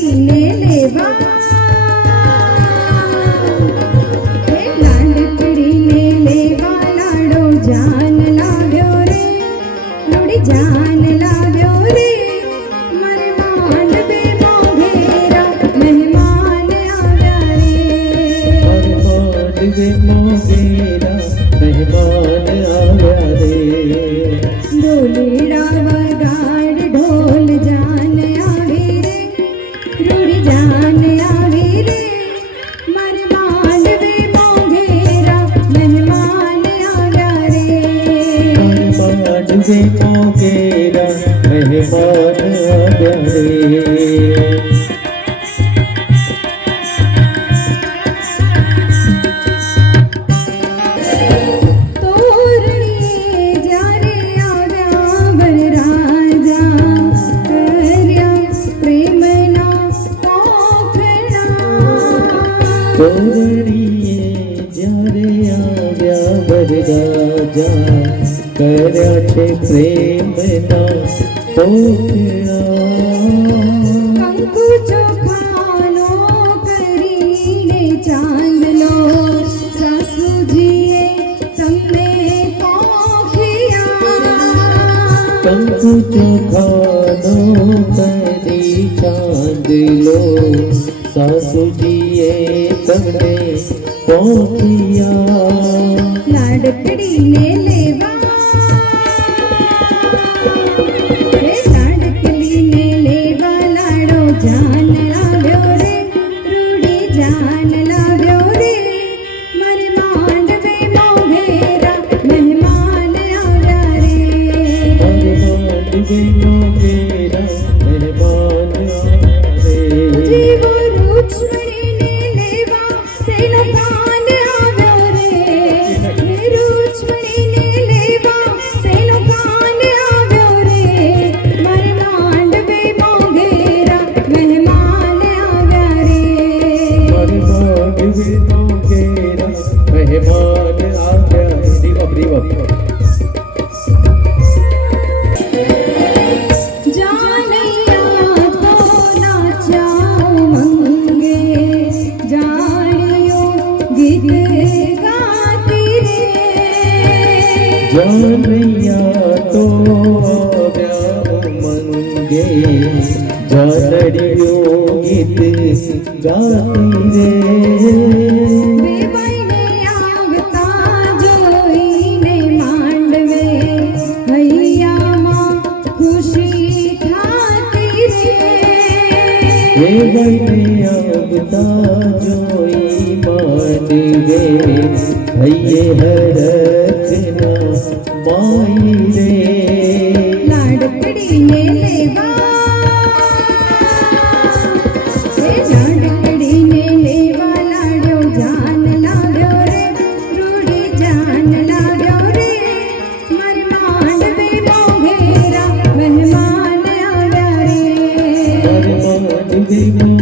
लाडकड़ीने लेवा लाडकड़ीने लेवा लाडो जान लाव्यो रे लोड़ी जान लाव्यो रे मारे मांडवे मोगेरा मेहमान आव्या रे मारे मांडवे मोगेरा मेहमान आव्या रे डोलेड़ा वगाड़ ढोल जान आवे रे रूड़ी जान आवे रे मारे मांडवे मोगेरा मेहमान आव्या रे मांडवे मोगेरा मेहमान आव्या रे तोरणीए જ્યારે આવ્યા વરરાજા કર્યા છે પ્રેમના પોખડા કંકુ ચોખાનો કરીને ચાંદલો સાસુજીએ તમને પોખ્યા કંકુ ચોખાનો કરી ચાંદલો સાસુજીએ તમને પોખિયા લાડકડીને લેવા લાડકડીને લેવા લાડો જાન લાવ્યો રે રૂડી જાન લાવ્યો રે મારે માંડવે મોગેરા મહેમાન આવ્યા રે મારે માંડવે મોગેરા મહેમાન આવ્યા રે જીવો રૂક્ષ્મણીને લેવા સેનો કાન આવ્યો રે રૂક્ષ્મણીને લેવા સેનો કાન આવ્યો રે મારે માંડવે મોગેરા મહેમાન આવ્યા રે મારે માંડવે મોગેરા મહેમાન આવ્યા રે દીવા જાનૈયા તો નાચ્યા મંગે જાણ્યો ગીત ગાતી રે જાનૈયા તો આવ્યા મંગે જાનડીઓ ગીત ગાતી રે વેવાઈને આવતા જોઈને માંડવે હૈયામાં ખુશી થાતી રે વેવાઈને આવતા જોઈ માંડવે હૈયે હરખના માઈ રે લાડકડીને લેવા લાડકડીને લેવા લાડ્યો જાન લાવ્યો રે રૂડી જાન લાવ્યો રે મારે માંડવે મોગેરા મહેમાન આવ્યા રે મારે માંડવે